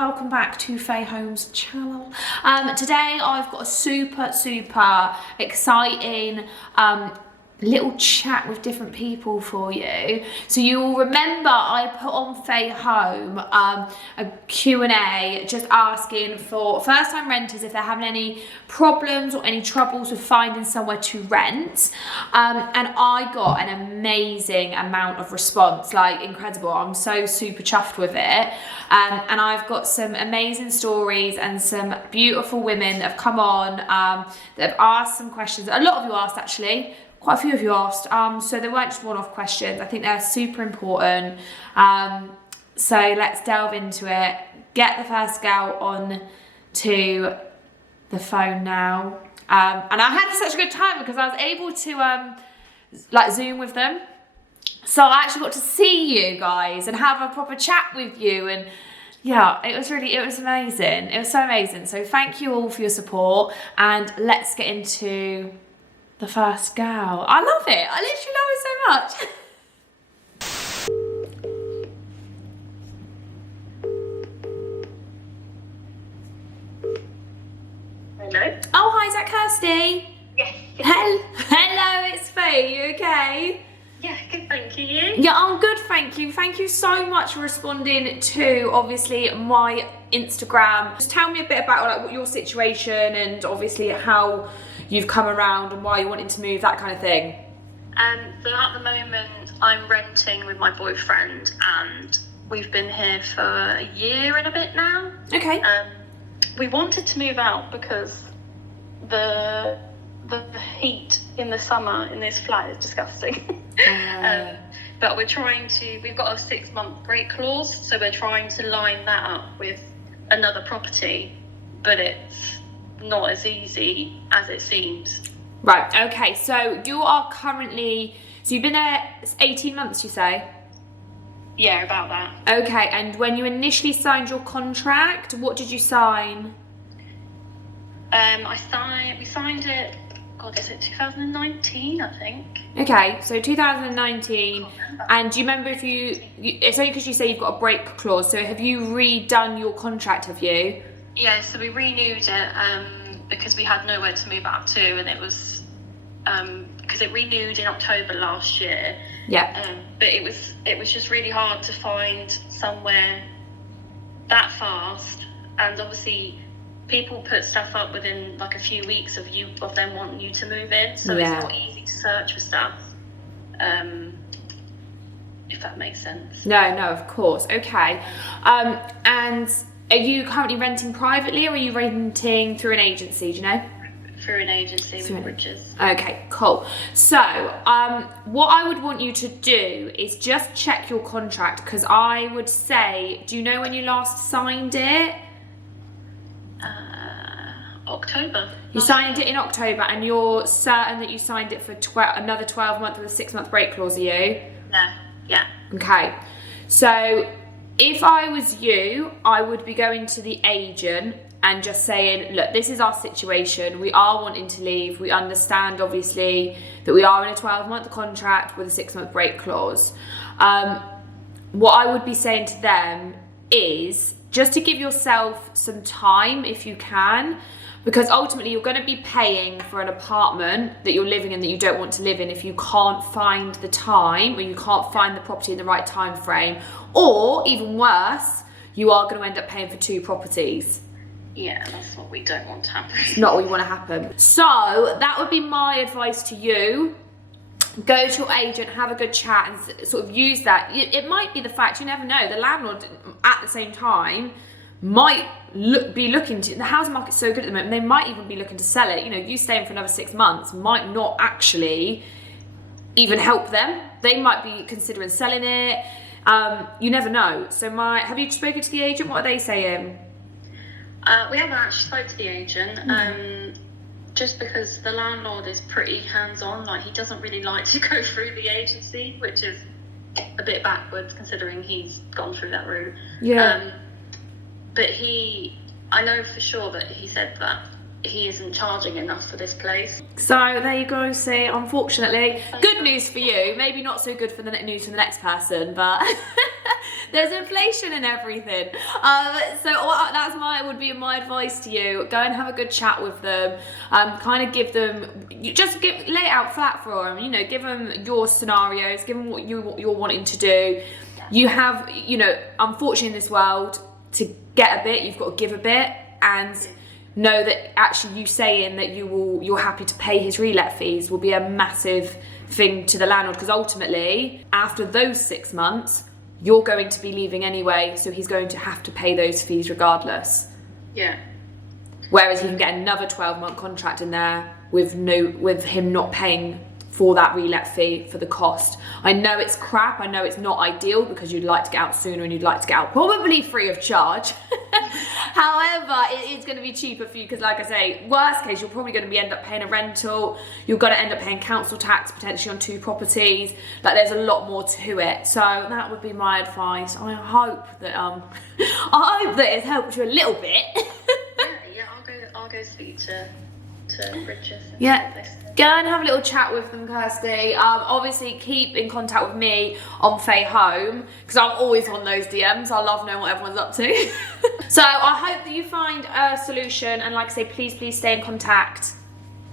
welcome back to Faye Home's channel. Today I've got a super exciting little chat with different people for you. So you'll remember I put on Faye Home a Q&A just asking for first time renters if they're having any problems or any troubles with finding somewhere to rent, and I got an amazing amount of response, like incredible. I'm so super chuffed with it, and I've got some amazing stories and some beautiful women that have come on that have asked some questions. A lot of you asked, actually. Quite a few of you asked, so they weren't just one-off questions. I think they're super important. So let's delve into it. Get the first girl on to the phone now. And I had such a good time because I was able to like Zoom with them. So I actually got to see you guys and have a proper chat with you, and yeah, it was amazing. It was so amazing. So thank you all for your support, and let's get into the first girl. I love it. I literally love it so much. Hello? Oh, hi, is that Kirsty? Yes. Hello, it's Faye. You okay? Yeah, good, thank you. You? Yeah, I'm good, thank you. Thank you so much for responding to, obviously, my Instagram. Just tell me a bit about like what your situation and obviously how you've come around and why you're wanting to move, that kind of thing. So at the moment, I'm renting with my boyfriend, and we've been here for a year and a bit now. Okay. We wanted to move out because the heat in the summer in this flat is disgusting. But we've got a 6-month break clause, so we're trying to line that up with another property, but it's not as easy as it seems. Right, okay, so you are currently, so you've been there 18 months, you say? Yeah, about that. Okay, and when you initially signed your contract, what did you sign? We signed it, God, is it 2019, I think? Okay, so 2019, and do you remember if it's only because you say you've got a break clause, so have you redone your contract, have you? Yeah, so we renewed it because we had nowhere to move out to, and it was because it renewed in October last year. Yeah. But it was just really hard to find somewhere that fast, and obviously people put stuff up within like a few weeks of them wanting you to move in, so yeah. It's not easy to search for stuff. If that makes sense. No, of course. Okay. And are you currently renting privately, or are you renting through an agency, do you know? Through an agency with Bridges. Okay, cool. So, what I would want you to do is just check your contract, because I would say, do you know when you last signed it? October. You signed it in October, and you're certain that you signed it for another 12 months with a 6-month break clause, are you? Yeah. Okay. So, if I was you, I would be going to the agent and just saying, look, this is our situation. We are wanting to leave. We understand, obviously, that we are in a 12-month contract with a 6-month break clause. What I would be saying to them is just to give yourself some time, if you can, because ultimately you're going to be paying for an apartment that you're living in that you don't want to live in if you can't find the time, or you can't find the property in the right time frame. Or, even worse, you are going to end up paying for 2 properties. Yeah, that's what we don't want to happen. Not what you want to happen. So, that would be my advice to you. Go to your agent, have a good chat, and sort of use that. It might be the fact, you never know, the landlord at the same time might be looking to, the housing market's so good at the moment, they might even be looking to sell it. You know, you staying for another 6 months might not actually even help them. They might be considering selling it. You never know. So have you spoken to the agent? What are they saying? We haven't actually spoken to the agent, just because the landlord is pretty hands-on. Like, he doesn't really like to go through the agency, which is a bit backwards considering he's gone through that route. Yeah. But I know for sure that he said that he isn't charging enough for this place. So there you go. See, unfortunately, good news for you, maybe not so good for the news for the next person, but There's inflation in everything. Would be my advice to you. Go and have a good chat with them. Kind of give them, lay it out flat for them. You know, give them your scenarios, give them what you're wanting to do. You have, you know, unfortunately in this world, to get a bit, you've got to give a bit, and know that actually you saying that you're happy to pay his relet fees will be a massive thing to the landlord, because ultimately after those 6 months you're going to be leaving anyway, so he's going to have to pay those fees regardless. Yeah. Whereas you can get another 12-month contract in there with him not paying for that relet fee for the cost. I know it's crap, I know it's not ideal because you'd like to get out sooner and you'd like to get out probably free of charge. However, it is going to be cheaper for you because, like I say, worst case, you're probably going to end up paying a rental, you're going to end up paying council tax potentially on 2 properties. Like, there's a lot more to it. So that would be my advice. I hope that it's helped you a little bit. yeah, I'll go speak to Bridges. Yeah. Go and have a little chat with them, Kirsty. Obviously, keep in contact with me on Faye Home, because I'm always on those DMs. I love knowing what everyone's up to. So I hope that you find a solution, and like I say, please stay in contact.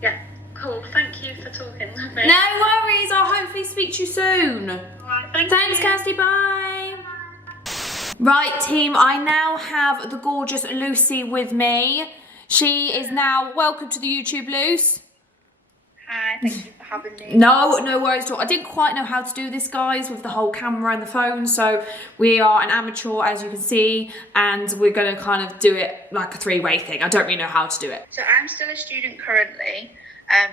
Yeah, cool. Thank you for talking with me. No worries. I'll hopefully speak to you soon. Alright, Thanks, Kirsty. Bye. Right, team. I now have the gorgeous Lucy with me. She is now, welcome to the YouTube, Luce. Hi, thank you for having me. No worries at all. I didn't quite know how to do this, guys, with the whole camera and the phone, so we are an amateur, as you can see, and we're going to kind of do it like a 3-way thing. I don't really know how to do it. So I'm still a student currently,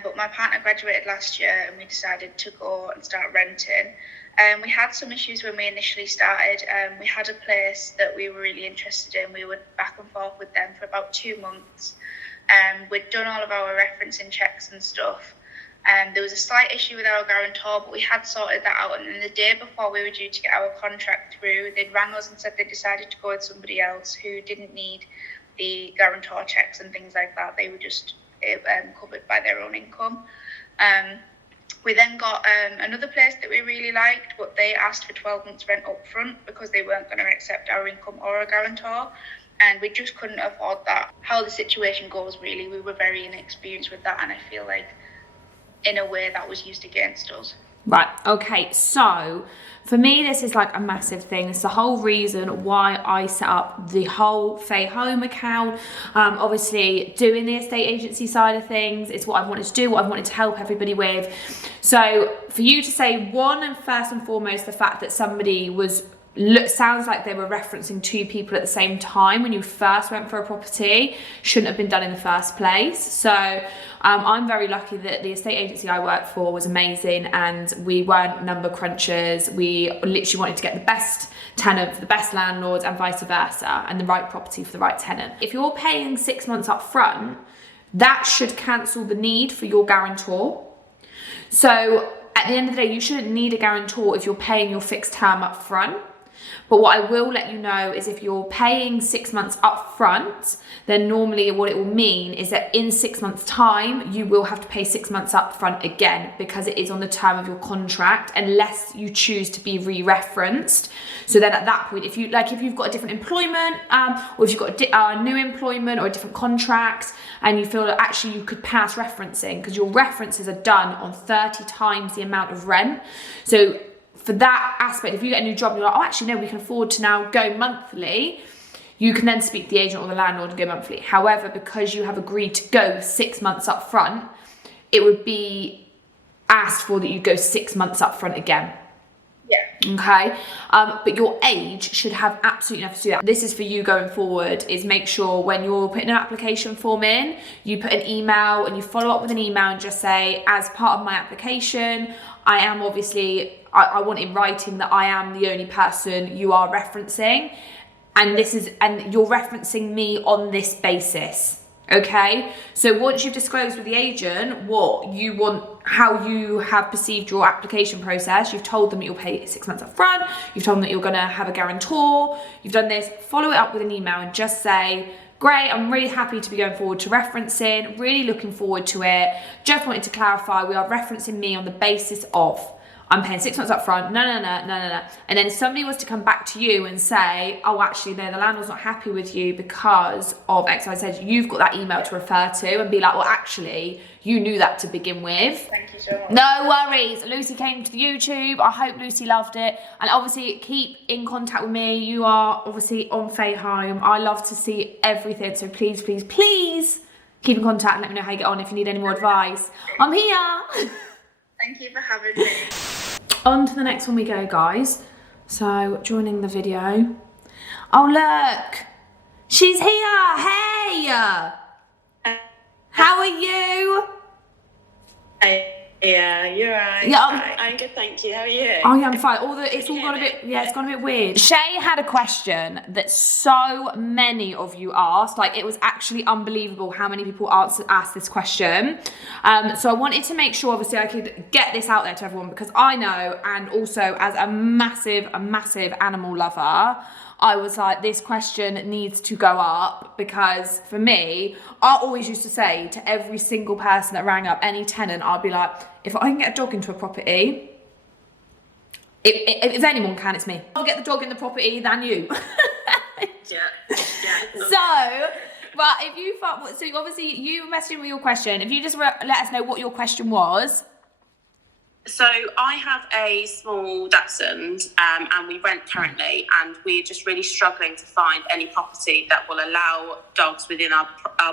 but my partner graduated last year and we decided to go and start renting. We had some issues when we initially started. We had a place that we were really interested in. We were back and forth with them for about 2 months. We'd done all of our referencing checks and stuff. There was a slight issue with our guarantor, but we had sorted that out. And then the day before we were due to get our contract through, they'd rang us and said they decided to go with somebody else who didn't need the guarantor checks and things like that. They were just covered by their own income. We then got another place that we really liked, but they asked for 12 months rent up front because they weren't going to accept our income or a guarantor. And we just couldn't afford that. How the situation goes, really, we were very inexperienced with that, and I feel like in a way that was used against us. Right, okay, so for me this is like a massive thing. It's the whole reason why I set up the whole Faye Home account. Obviously doing the estate agency side of things, it's what I wanted to do, what I wanted to help everybody with. So for you to say, one, and first and foremost, the fact that somebody sounds like they were referencing 2 people at the same time when you first went for a property, shouldn't have been done in the first place. So I'm very lucky that the estate agency I worked for was amazing, and we weren't number crunchers. We literally wanted to get the best tenant for the best landlords and vice versa, and the right property for the right tenant. If you're paying 6 months up front, that should cancel the need for your guarantor. So at the end of the day, you shouldn't need a guarantor if you're paying your fixed term up front. But what I will let you know is if you're paying 6 months up front, then normally what it will mean is that in 6 months' time, you will have to pay 6 months up front again, because it is on the term of your contract, unless you choose to be re-referenced. So then at that point, if you've got a different employment, or if you've got a new employment or a different contract, and you feel that actually you could pass referencing, because your references are done on 30 times the amount of rent. So for that aspect, if you get a new job and you're like, oh, actually, no, we can afford to now go monthly, you can then speak to the agent or the landlord and go monthly. However, because you have agreed to go 6 months up front, it would be asked for that you go 6 months up front again. Yeah. Okay. But your age should have absolutely nothing to do with that. This is for you going forward, is make sure when you're putting an application form in, you put an email and you follow up with an email and just say, as part of my application, I am obviously, I want in writing that I am the only person you are referencing, and you're referencing me on this basis. Okay, so once you've disclosed with the agent what you want, how you have perceived your application process, you've told them that you'll pay 6 months up front, you've told them that you're going to have a guarantor, you've done this, follow it up with an email and just say, great, I'm really happy to be going forward to referencing, really looking forward to it. Just wanted to clarify, we are referencing me on the basis of I'm paying 6 months up front, no. And then if somebody was to come back to you and say, oh, actually, no, the landlord's not happy with you because of X, Y, Z, you've got that email to refer to and be like, well, actually, you knew that to begin with. Thank you so much. No worries. Lucy came to the YouTube. I hope Lucy loved it. And obviously, keep in contact with me. You are obviously on Faye Home. I love to see everything. So please, please, please keep in contact and let me know how you get on if you need any more advice. I'm here. Thank you for having me. On to the next one we go, guys. So, joining the video. Oh, look. She's here. Hey. How are you? Yeah, you're right. Yeah, I'm good, thank you. How are you? Oh yeah, I'm fine. It's all gone a bit, yeah, it's gone a bit weird. Shay had a question that so many of you asked. Like, it was actually unbelievable how many people asked this question. So I wanted to make sure, obviously, I could get this out there to everyone, because I know, and also as a massive animal lover, I was like, this question needs to go up, because for me, I always used to say to every single person that rang up, any tenant, I'd be like, if I can get a dog into a property, if anyone can, it's me. I'll get the dog in the property than you. Yeah. So, but if you thought, so obviously you messaged with your question. If you just let us know what your question was. So I have a small Dachshund, and we rent currently, and we're just really struggling to find any property that will allow dogs within our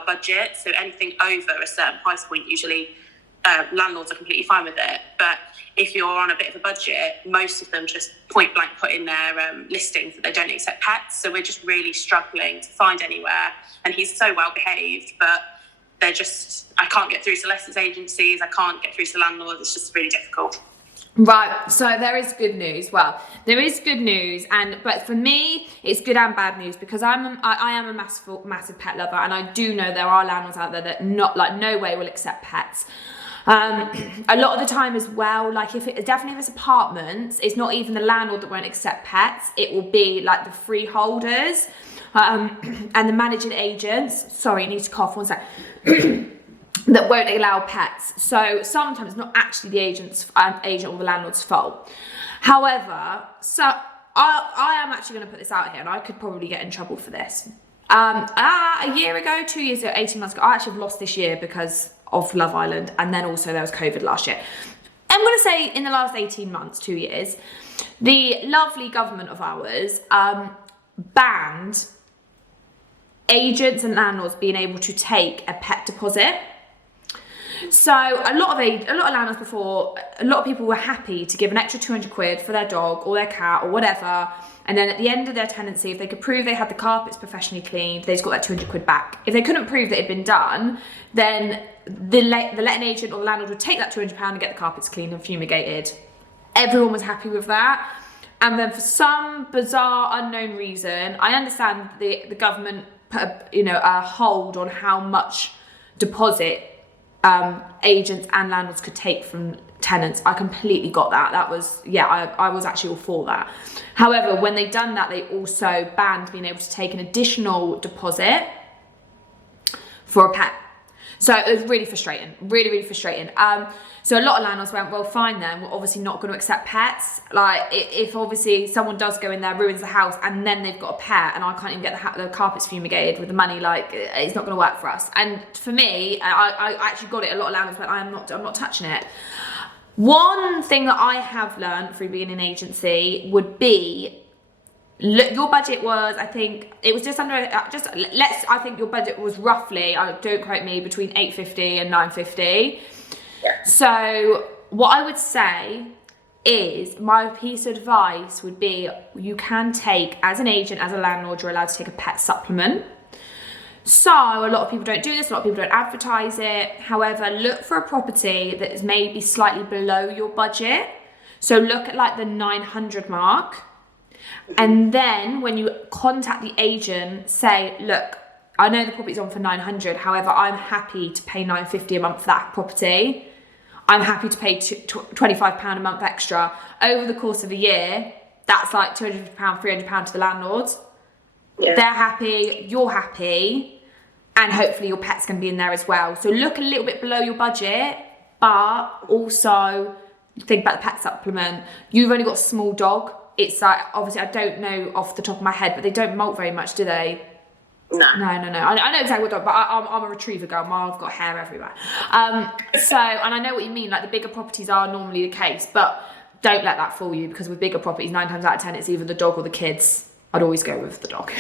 budget. So anything over a certain price point, usually landlords are completely fine with it. But if you're on a bit of a budget, most of them just point blank put in their listings that they don't accept pets. So we're just really struggling to find anywhere. And he's so well behaved, but they're just, I can't get through to lessons agencies, I can't get through to landlords, it's just really difficult. Right, so there is good news. Well, there is good news, but for me, it's good and bad news, because I am a massive pet lover, and I do know there are landlords out there that no way will accept pets. A lot of the time as well, like if it's apartments, it's not even the landlord that won't accept pets, it will be like the freeholders. And the managing agents, sorry, I need to cough, one sec, that won't allow pets. So sometimes it's not actually the agent or the landlord's fault. However, so I am actually going to put this out here, and I could probably get in trouble for this. A year ago, 2 years ago, 18 months ago, I actually have lost this year because of Love Island, and then also there was COVID last year. I'm going to say in the last 18 months, 2 years, the lovely government of ours banned agents and landlords being able to take a pet deposit. So a lot of landlords before, a lot of people were happy to give an extra 200 quid for their dog or their cat or whatever, and then at the end of their tenancy, if they could prove they had the carpets professionally cleaned, they just got that 200 quid back. If they couldn't prove that it had been done, then the letting agent or the landlord would take that £200 and get the carpets cleaned and fumigated. Everyone was happy with that. And then for some bizarre unknown reason, I understand the government put a hold on how much deposit agents and landlords could take from tenants. I completely got that. That was, yeah, I was actually all for that. However, when they done that, they also banned being able to take an additional deposit for a pet. So it was really frustrating, really frustrating. So a lot of landlords went, well, fine then, we're obviously not going to accept pets. Like, if obviously someone does go in there, ruins the house, and then they've got a pet, and I can't even get the carpets fumigated with the money, like, it's not going to work for us. And for me, I actually got it, a lot of landlords went, I'm not touching it. One thing that I have learned through being an agency would be, look, your budget was, I think it was just under, I think your budget was roughly, don't quote me, between 850 and 950. Yeah. So what I would say is, my piece of advice would be, you can take, as an agent, as a landlord, you're allowed to take a pet supplement. So a lot of people don't do this, a lot of people don't advertise it. However, look for a property that is maybe slightly below your budget. So look at like the 900 mark. And then when you contact the agent, say, look, I know the property's on for 900, however, I'm happy to pay 950 a month for that property. I'm happy to pay £25 a month extra. Over the course of a year, that's like £250, £300 to the landlords. Yeah. They're happy, you're happy, and hopefully your pet's going to be in there as well. So look a little bit below your budget, but also think about the pet supplement. You've only got a small dog. It's like, obviously, I don't know off the top of my head, but they don't molt very much, do they? No. No. I know exactly what dog, but I'm a retriever girl. I've got hair everywhere. So, and I know what you mean. Like, the bigger properties are normally the case, but don't let that fool you, because with bigger properties, 9 times out of 10, it's either the dog or the kids. I'd always go with the dog.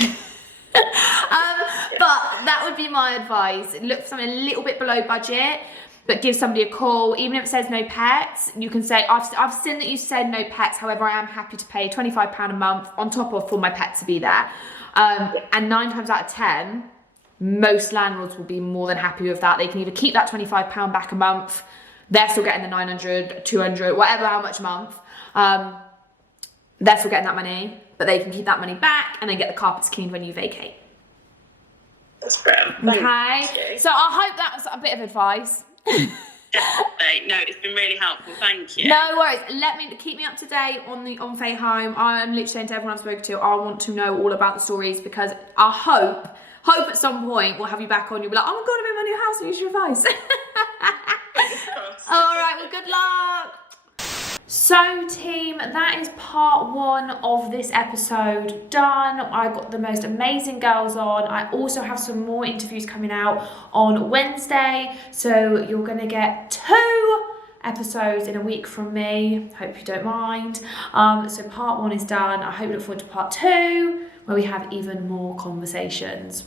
But that would be my advice. Look for something a little bit below budget, but give somebody a call. Even if it says no pets, you can say, I've seen that you said no pets, however, I am happy to pay £25 a month on top of for my pet to be there. And 9 times out of 10, most landlords will be more than happy with that. They can either keep that £25 back a month, they're still getting the 900, 200, whatever, how much a month. They're still getting that money, but they can keep that money back and then get the carpets cleaned when you vacate. That's brilliant. Okay, so I hope that was a bit of advice. Definitely. No, it's been really helpful. Thank you. No worries. Keep me up to date on Faye Home. I'm literally saying to everyone I've spoken to, I want to know all about the stories, because I hope at some point we'll have you back on. You'll be like, oh my god, I'm in my new house and use your advice. All right. Well, good luck. So team, that is part 1 of this episode done. I got the most amazing girls on. I also have some more interviews coming out on Wednesday, so you're going to get 2 episodes in a week from me. Hope you don't mind. So part 1 is done. I hope you look forward to part 2, where we have even more conversations.